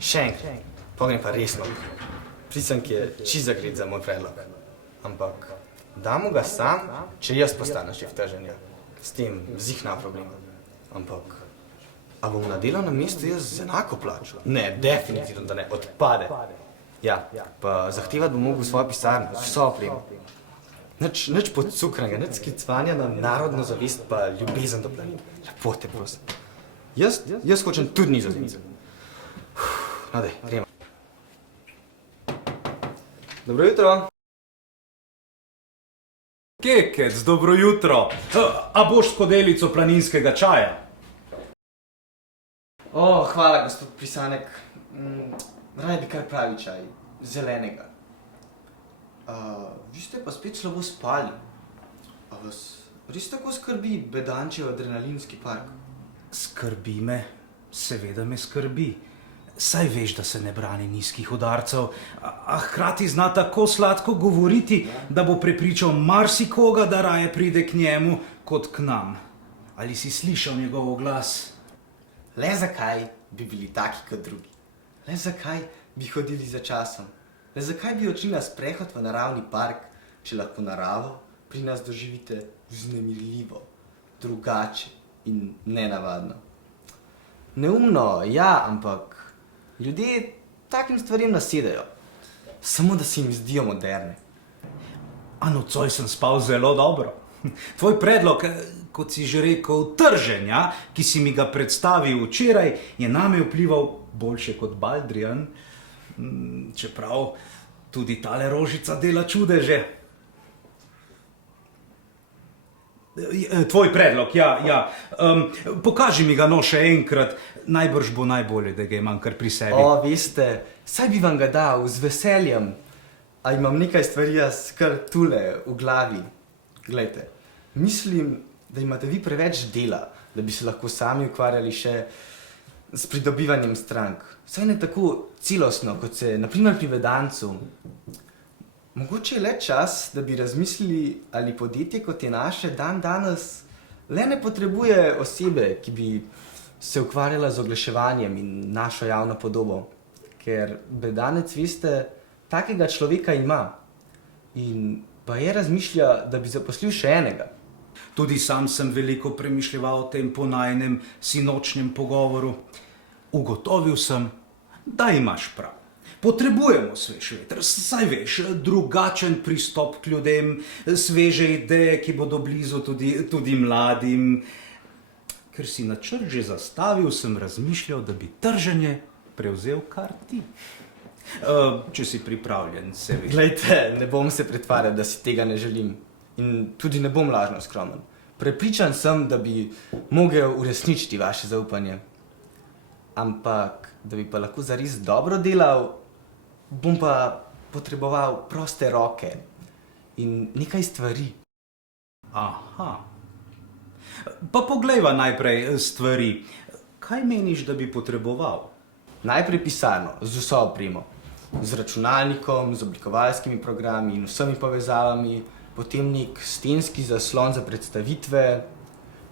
Še enkrat, pogledaj pa resno. Prisank je čisto zagret za moj predlog. Ampak damo ga sam, če jaz postanem šef trženja. S tem zihna problema. Ampak, a bom na delovnem mestu jaz z enako plačo? Ne, definitivno da ne, odpade. Ja, pa zahtevati bom mogel svojo pisarno, vso opremo. Nič podcukranega, nič sklicovanja na narodno zavest pa ljubezen do planeta. Lepo te prosim. Jaz hočem tudi Nizozemce. No dej, gremo. Dobro jutro. Kekec, dobro jutro. A boš skodelico planinskega čaja? Hvala, gospod Prisanek. Raje bi kar pravi čaj, zelenega. Vi ste pa spet slabo spali. A vas res tako skrbi Bedančev adrenalinski park? Skrbi me, seveda me skrbi. Saj veš, da se ne brani nizkih udarcev, a hkrati zna tako sladko govoriti, da bo prepričal marsikoga, da raje pride k njemu kot k nam. Ali si slišal njegov glas? Le zakaj bi bili taki kot drugi? Le zakaj bi hodili za časom? Le zakaj bi odšli na sprehod v naravni park, če lahko naravo pri nas doživite vznemirljivo, drugače in nenavadno? Neumno, ja, ampak ljudje takim stvarem nasedajo, samo da se jim zdijo moderne. A nocoj sem spal zelo dobro. Tvoj predlog, kot si že rekel, trženja, ki si mi ga predstavil včeraj, je name vplival boljše kot baldrijan, čeprav tudi tale rožica dela čudeže. Tvoj predlog, ja. Pokaži mi ga no še enkrat, najbrž bo najbolje, da ga imam kar pri sebi. Veste, saj bi vam ga dal z veseljem, a imam nekaj stvari jaz kar tule v glavi. Glejte, mislim, da imate vi preveč dela, da bi se lahko sami ukvarjali še s pridobivanjem strank. Saj ne tako celostno, kot se na primer pri Vedancu. Mogoče je le čas, da bi razmislili, ali podjetje, kot je naše danes, le ne potrebuje osebe, ki bi se ukvarjala z oglaševanjem in našo javno podobo. Ker Bedanec, veste, takega človeka ima. In pa je razmišlja, da bi zaposlil še enega. Tudi sam sem veliko premišljeval o tem po najinem sinočnjem pogovoru. Ugotovil sem, da imaš prav. Potrebujemo svež veter, saj veš, drugačen pristop k ljudem, sveže ideje, ki bodo blizu tudi mladim. Ker si načrt že zastavil, sem razmišljal, da bi trženje prevzel kar ti. Če si pripravljen, seveda. Glejte, ne bom se pretvarjal, da si tega ne želim. In tudi ne bom lažno skromen. Prepričan sem, da bi mogel uresničiti vaše zaupanje. Ampak, da bi pa lahko zares dobro delal, bom pa potreboval proste roke in nekaj stvari. Aha. Pa poglejva najprej stvari. Kaj meniš, da bi potreboval? Najprej pisarno, z vso opremo. Z računalnikom, z oblikovalskimi programi in vsemi povezavami, potem nek stenski zaslon za predstavitve.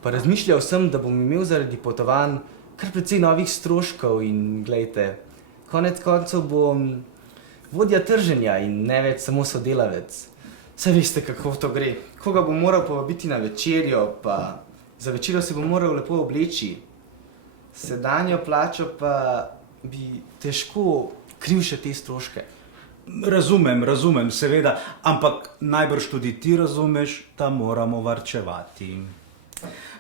Pa razmišljal sem, da bom imel zaradi potovanj kar precej novih stroškov in glejte, konec koncev bom vodja trženja in ne več samo sodelavec. Saj veste, kako to gre. Koga bom moral povabiti na večerjo, pa za večerjo se bom moral lepo obleči. Sedanjo plačo pa bi težko kril še te stroške. Razumem, seveda, ampak najbrž tudi ti razumeš, da moramo varčevati.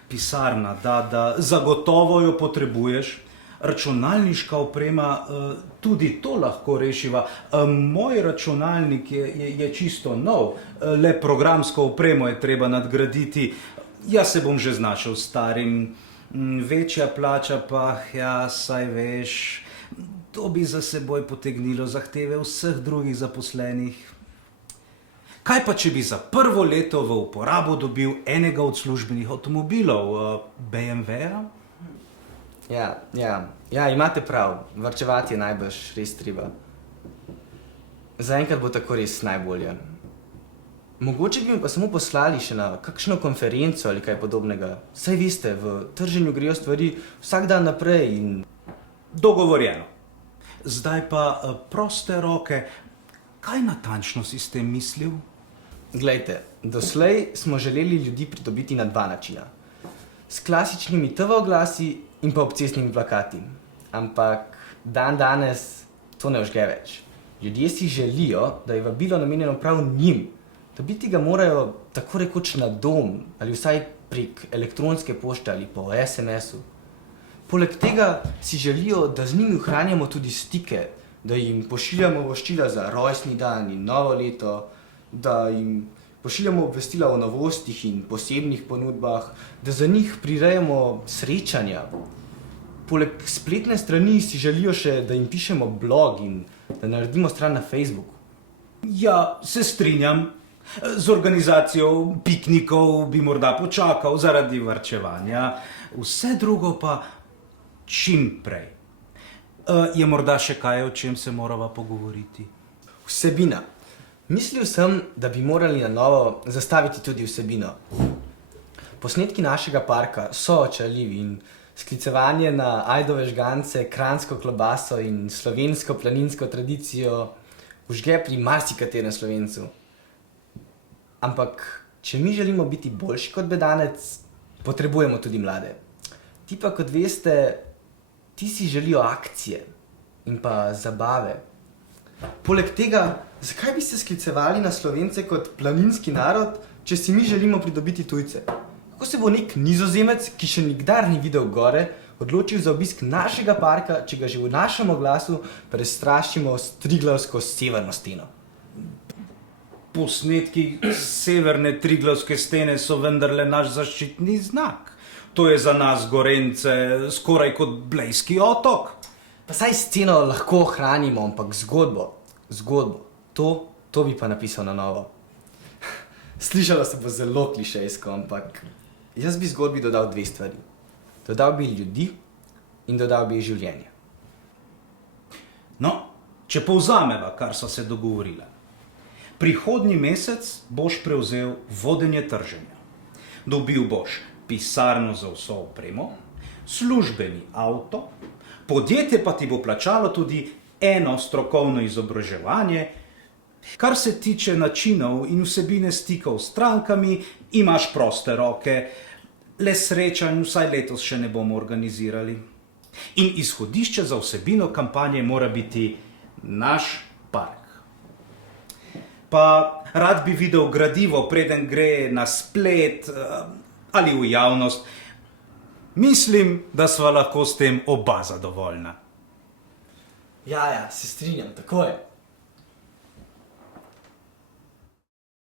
Pisarna, da zagotovo jo potrebuješ, računalniška oprema, tudi to lahko rešiva. Moj računalnik je čisto nov, le programsko opremo je treba nadgraditi. Jaz se bom že znašel s starim, večja plača pa, ja, saj veš, to bi za seboj potegnilo zahteve vseh drugih zaposlenih. Kaj pa, če bi za prvo leto v uporabo dobil enega od službenih avtomobilov, BMW-ja? Ja, imate prav, varčevati je najbrž res treba. Zaenkrat bo tako res najbolje. Mogoče bi me pa samo poslali še na kakšno konferenco ali kaj podobnega. Saj veste, v trženju grejo stvari vsak dan naprej in... Dogovorjeno. zdaj pa proste roke. Kaj natančno si s tem mislil? Glejte, doslej smo želeli ljudi pridobiti na dva načina. S klasičnimi TV oglasi in pa obcestnimi plakati. Ampak danes to ne vžge več. Ljudje si želijo, da je vabilo namenjeno prav njim. Dobiti ga morajo tako rekoč na dom ali vsaj prek elektronske pošte ali po SMS-u. Poleg tega si želijo, da z njimi ohranjamo tudi stike, da jim pošiljamo voščila za rojstni dan in novo leto, da jim pošiljamo obvestila o novostih in posebnih ponudbah, da za njih prirejamo srečanja. Poleg spletne strani si želijo še, da jim pišemo blog in da naredimo stran na Facebooku. Ja, se strinjam. Z organizacijo piknikov bi morda počakal zaradi varčevanja, vse drugo pa čim prej. Je morda še kaj, o čem se morava pogovoriti? Vsebina. Mislil sem, da bi morali na novo zastaviti tudi vsebino. Posnetki našega parka so očarljivi in sklicevanje na ajdove žgance, kranjsko klobaso in slovensko planinsko tradicijo vžge pri marsikaterem Slovencu. Ampak, če mi želimo biti boljši kot Bedanec, potrebujemo tudi mlade. Ti pa, kot veste, ti si želijo akcije in pa zabave. Poleg tega, zakaj bi se sklicevali na Slovence kot planinski narod, če si mi želimo pridobiti tujce? Kako se bo nek Nizozemec, ki še nikdar ni videl gore, odločil za obisk našega parka, če ga že v našem oglasu prestrašimo s Triglavsko severno steno? Posnetki severne Triglavske stene so vendarle naš zaščitni znak. To je za nas Gorence skoraj kot Blejski otok. Pa saj sceno lahko ohranimo, ampak zgodbo, to bi pa napisal na novo. Slišalo se bo zelo klišejsko, ampak jaz bi zgodbi dodal dve stvari. Dodal bi ljudi in dodal bi življenje. No, če povzameva, kar so se dogovorila. Prihodnji mesec boš prevzel vodenje trženja. Dobil boš pisarno za vso opremo, službeni avto, podjetje pa ti bo plačalo tudi eno strokovno izobraževanje. Kar se tiče načinov in vsebine stikov s strankami, imaš proste roke, le srečanj vsaj letos še ne bomo organizirali. In izhodišče za vsebino kampanje mora biti naš park. Pa rad bi videl gradivo, preden gre na splet ali v javnost. Mislim, da sva lahko s tem oba zadovoljna. Ja, se strinjam, tako je.